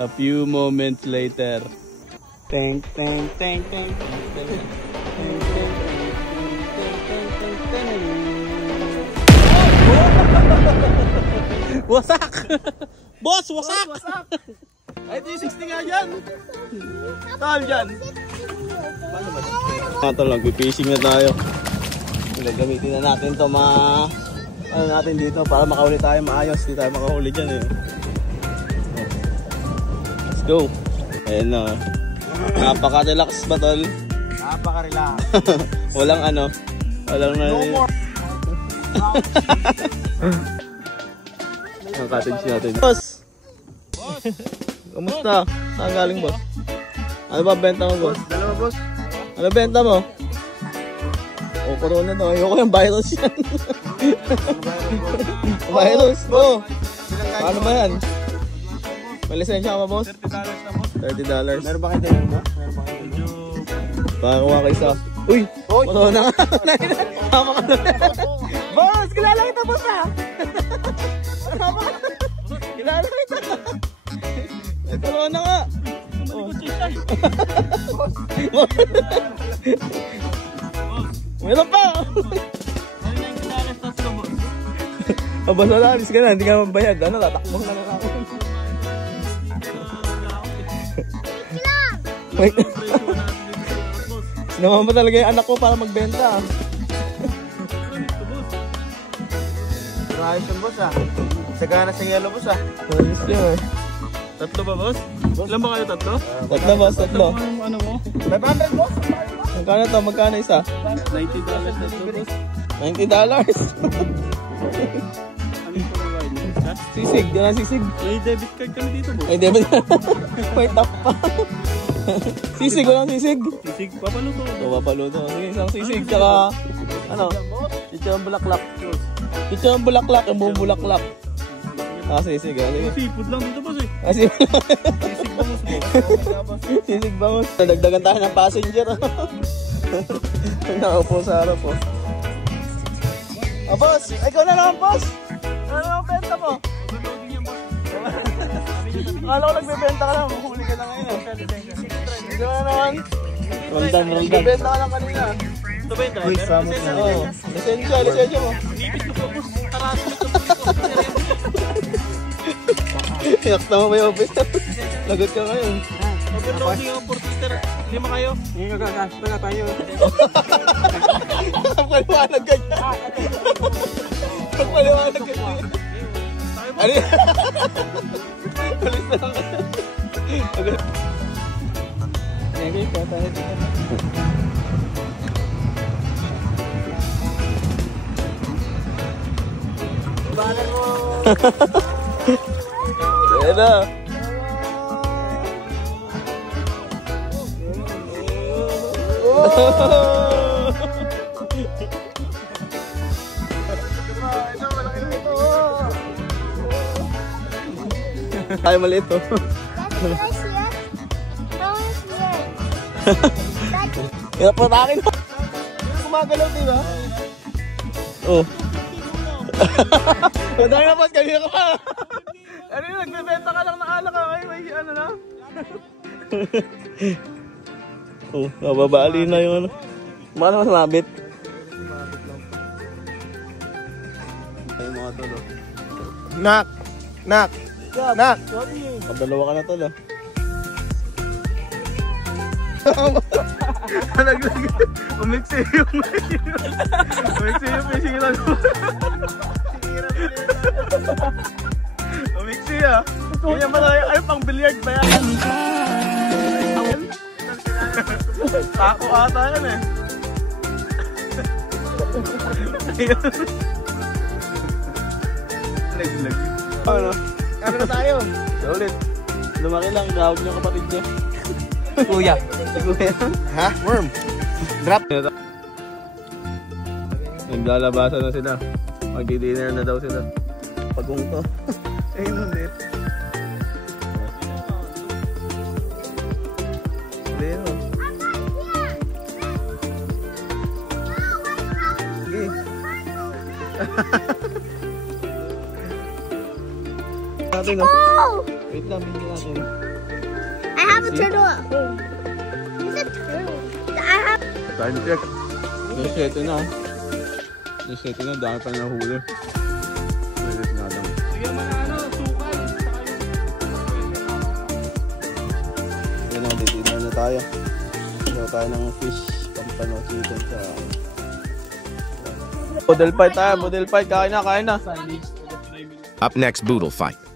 A few moments later. Teng teng teng teng teng. Wasak! Boss, wasak! Ay, 360 nga dyan! Saan dyan? Ito lang, fishing na tayo. Gagamitin na natin ito ano natin dito para makahuli tayo maayos. Hindi tayo makahuli dyan eh. Let's go! Ayan na. Napaka-relax ba tol? Napaka-relax. Walang walang no more. Ang cottage natin. Boss! Kumusta? Saan galing boss? Ano ba benta mo boss? Dalawa boss. Ano benta mo? O corona to. Ayoko yung virus yan. Virus to. Paano ba yan? May lisensya ka ba boss? $30 na boss. $30. Meron ba kayo tayo mo? Meron ba kayo tayo? Pakakuha ka isa. Uy! Corona nga. Tama ka na. Boss! Kilala kita boss ah! Tama ka na. Kilala kita. May corona nga. Meron pa! Abas wala, alis ka na, hindi ka mabayad. Ano, tatakbong na lang ako. Wait. Sinaman pa talaga yung anak ko para magbenta. Ayos yung boss ah. Sagana sa yellow boss ah. Ayos yun. Tatlo ba boss? Ilan ba kayo tatlo? Tatlo boss, tatlo. Ano mo? 500 boss? Magkano to? Magkano isa? $90 na ito boss. $90? Ano ito ba? Sisig, dyan ang sisig. May debit card kami dito boss. Ay, debit. May tap pa. Sisig, walang sisig. Sisig, papaluto. O, papaluto. Sige, isang sisig, tsaka, chichirong bulaklak. Chichirong bulaklak, yung buong bulaklak. Sisig, sige. Seafood lang dito boss eh. Sisig bangus mo. Sisig bangus. Nadagdagan tayo ng passenger. Nakaupo sa harap po. Boss! Ikaw na naman, boss! Ano naman benta mo? Akala ko nagbebenta ka lang. Mahuli ka na ngayon. Ikaw na naman. Roldan. Nagbebenta ka lang kanina. Ito ba ito? Uy, samot na. Oo. Lisensya mo. Lipit ko po boss. Taraso ito. Pinakta mo ba yung office? Lagot ka ngayon. Overloading ang portiter. 5 kayo. Hindi ka tayo. Pagpaliwanag ka niya. Pagpaliwanag ka niya. Ano yan? Alis na lang. Agad. Nagay ka tayo dito. Banan mo. Ayan na. Ay, maliit to. Hirap po takin. Gumagalaw, diba? Oh. Madami na boss, kanina ka pa. Ano yun, nagbebenta ka lang ng alak ka ngayon, may ano na? Oh, nababali na yung ano. Baka naman sumabit. Ay, mga tolo. Nak! Pagdalawa ka na tolo. Naglag. Umiksi yung fishing lang. Umiksi ah. Kaya ba tayo? Ay, pang billiard ba yan? Tako ata yan eh. Naglag. Ano na tayo? Ulit. Lumaki lang, gawag niyo kapatid niya. Kuya. Ha? Worm. Drop. Naglalabasan na sila. Magdi-dinner na daw sila. Pagong to. Ayun ulit. Ayun o. Sige. Natin o. Wait lang, bigyan natin. See? turtle at home. There's a turtle. I have. Time check. Alas 7 na. Alas 7 na, dami pa na nahuli. Malis na lang. Sige mo na ano, sukal. Yan na, dito na tayo. Ito tayo ng fish. Pampano chicken sa... Model fight tayo, model fight. Kain na, kain na. Up next, Boodle Fight.